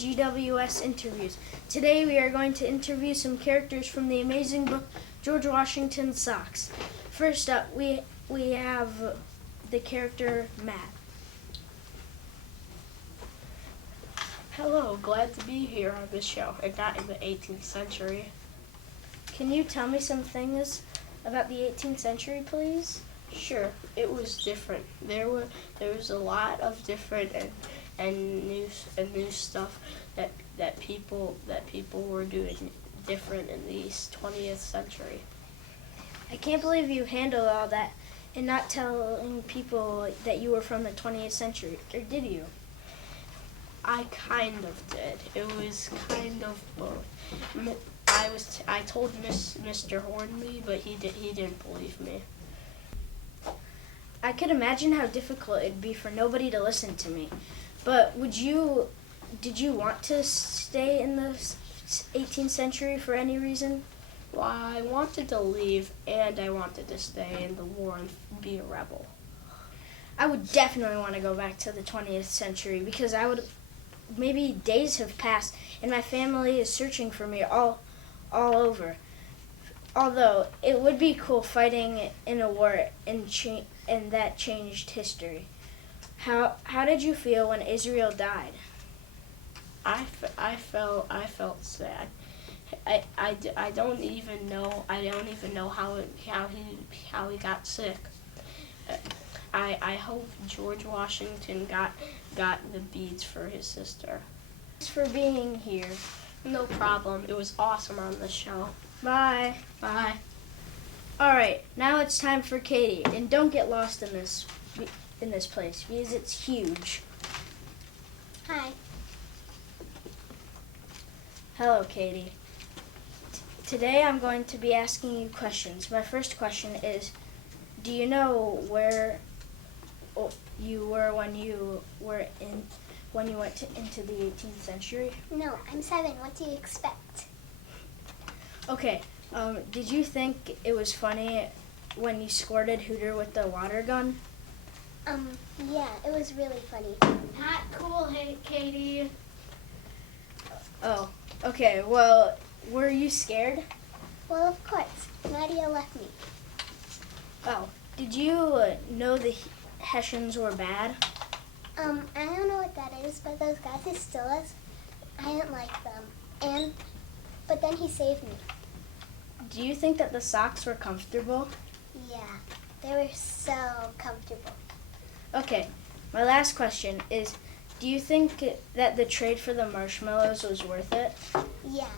GWS Interviews. Today we are going to interview some characters from the amazing book George Washington's Socks. First up, we have the character Matt. Hello, glad to be here on this show, and not in the 18th century. Can you tell me some things about the 18th century, please? Sure, it was different. There was a lot of different and new stuff that people were doing different in the 20th century. I can't believe you handled all that and not telling people that you were from the 20th century, or did you? I kind of did. It was kind of both. I told Mr. Hornby, but he didn't believe me. I could imagine how difficult it'd be for nobody to listen to me. But did you want to stay in the 18th century for any reason? Well, I wanted to leave, and I wanted to stay in the war and be a rebel. I would definitely want to go back to the 20th century because maybe days have passed and my family is searching for me all over. Although it would be cool fighting in a war and that changed history. How did you feel when Israel died? I felt sad. I don't even know how he got sick. I hope George Washington got the beads for his sister. Thanks for being here. No problem. It was awesome on the show. Bye. Bye. All right, now it's time for Katie, and don't get lost in this place because it's huge. Hi. Hello, Katie. Today I'm going to be asking you questions. My first question is, do you know where you were when you went into the 18th century? No, I'm 7. What do you expect? Okay. Did you think it was funny when you squirted Hooter with the water gun? Yeah, it was really funny. Not cool, hey Katie. Oh, okay. Well, were you scared? Well, of course. Nadia left me. Oh, did you know the Hessians were bad? I don't know what that is, but those guys who stole us, I didn't like them. But then he saved me. Do you think that the socks were comfortable? Yeah, they were so comfortable. Okay, my last question is, do you think that the trade for the marshmallows was worth it? Yeah,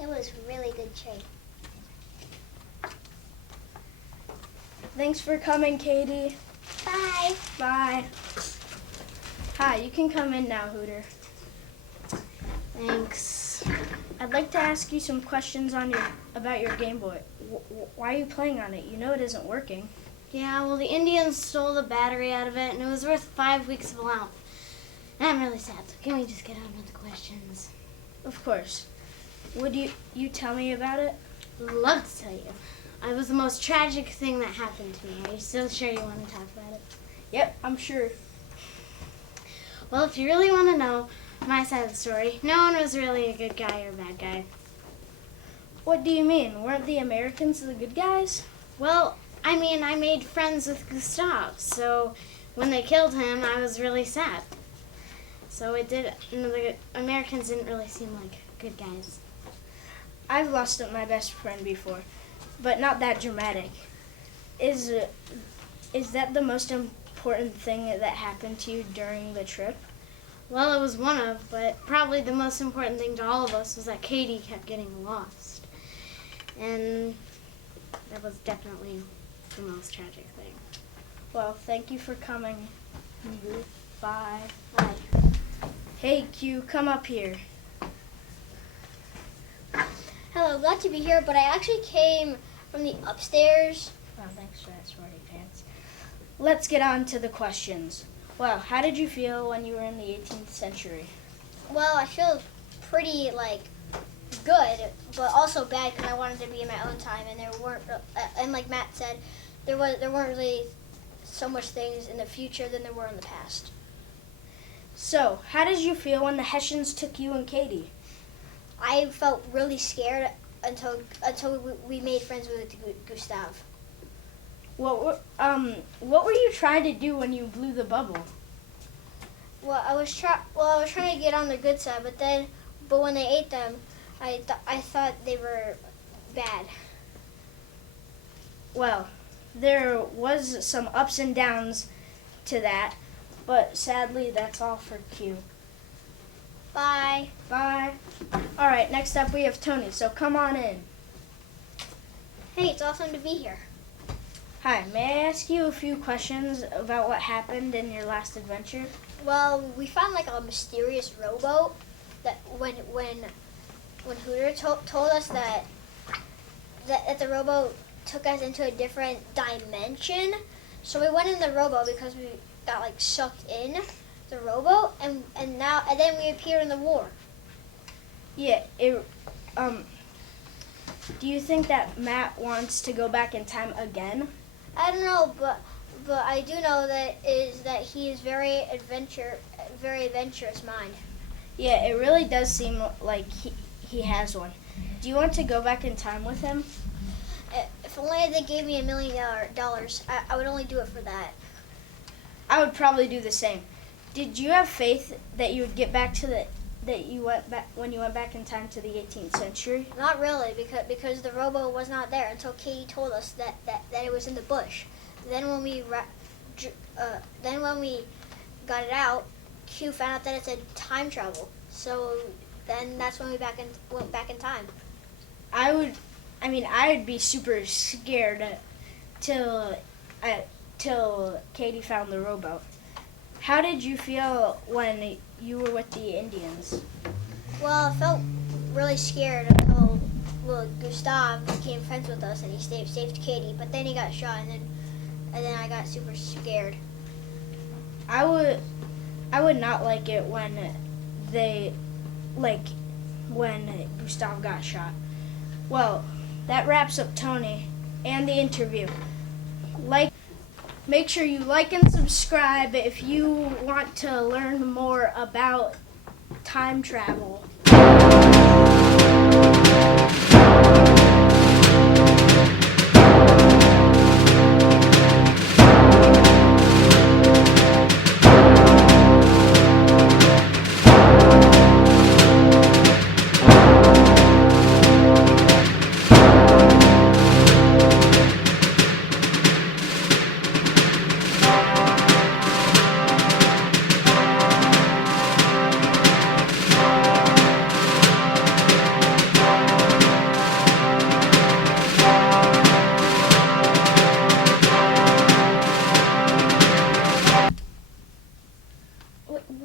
it was really good trade. Thanks for coming, Katie. Bye. Bye. Hi, you can come in now, Hooter. Thanks. I'd like to ask you some questions about your Game Boy. Why are you playing on it? You know it isn't working. Yeah, well, the Indians stole the battery out of it, and it was worth 5 weeks of allowance. And I'm really sad, so can we just get on with the questions? Of course. Would you tell me about it? Love to tell you. It was the most tragic thing that happened to me. Are you still sure you want to talk about it? Yep, I'm sure. Well, if you really want to know my side of the story, no one was really a good guy or a bad guy. What do you mean? Weren't the Americans the good guys? Well, I mean, I made friends with Gustav, so when they killed him, I was really sad. So the Americans didn't really seem like good guys. I've lost my best friend before, but not that dramatic. Is that the most important thing that happened to you during the trip? Well, it was one of, but probably the most important thing to all of us was that Katie kept getting lost. And that was definitely the most tragic thing. Well, thank you for coming. Bye. Bye. Hey, Q, come up here. Hello, glad to be here, but I actually came from the upstairs. Oh, thanks for that, smarty pants. Let's get on to the questions. Well, how did you feel when you were in the 18th century? Well, I feel pretty, good, but also bad because I wanted to be in my own time, and there weren't, and like Matt said, there weren't really so much things in the future than there were in the past. So, how did you feel when the Hessians took you and Katie? I felt really scared until we made friends with Gustav. What were you trying to do when you blew the bubble? Well, I was trying to get on the good side, but when they ate them, I thought they were bad. Well, there was some ups and downs to that, but sadly, that's all for Q. Bye. Bye. All right, next up we have Tony, so come on in. Hey, it's awesome to be here. Hi, may I ask you a few questions about what happened in your last adventure? Well, we found like a mysterious rowboat that when Hooter told us that the rowboat took us into a different dimension. So we went in the rowboat because we got like sucked in the rowboat, and then we appeared in the war. Yeah, do you think that Matt wants to go back in time again? I don't know, but I do know that he is very adventurous mind. Yeah, it really does seem like he has one. Do you want to go back in time with him? If only they gave me $1 million, I would only do it for that. I would probably do the same. Did you have faith that you would get back to when you went back in time to the 18th century? Not really, because the rowboat was not there until Katie told us that it was in the bush. Then when we got it out, Q found out that it said time travel. So then that's when we went back in time. I would be super scared till Katie found the rowboat. How did you feel when you were with the Indians? Well, I felt really scared until Gustav became friends with us and he saved Katie. But then he got shot, and then I got super scared. I would not like it when when Gustav got shot. Well, that wraps up Tony and the interview. Make sure you like and subscribe if you want to learn more about time travel.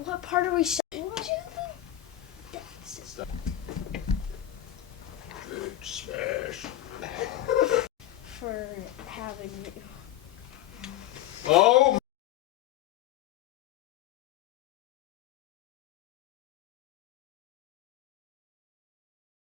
What part are we? Big smash. For having you. Oh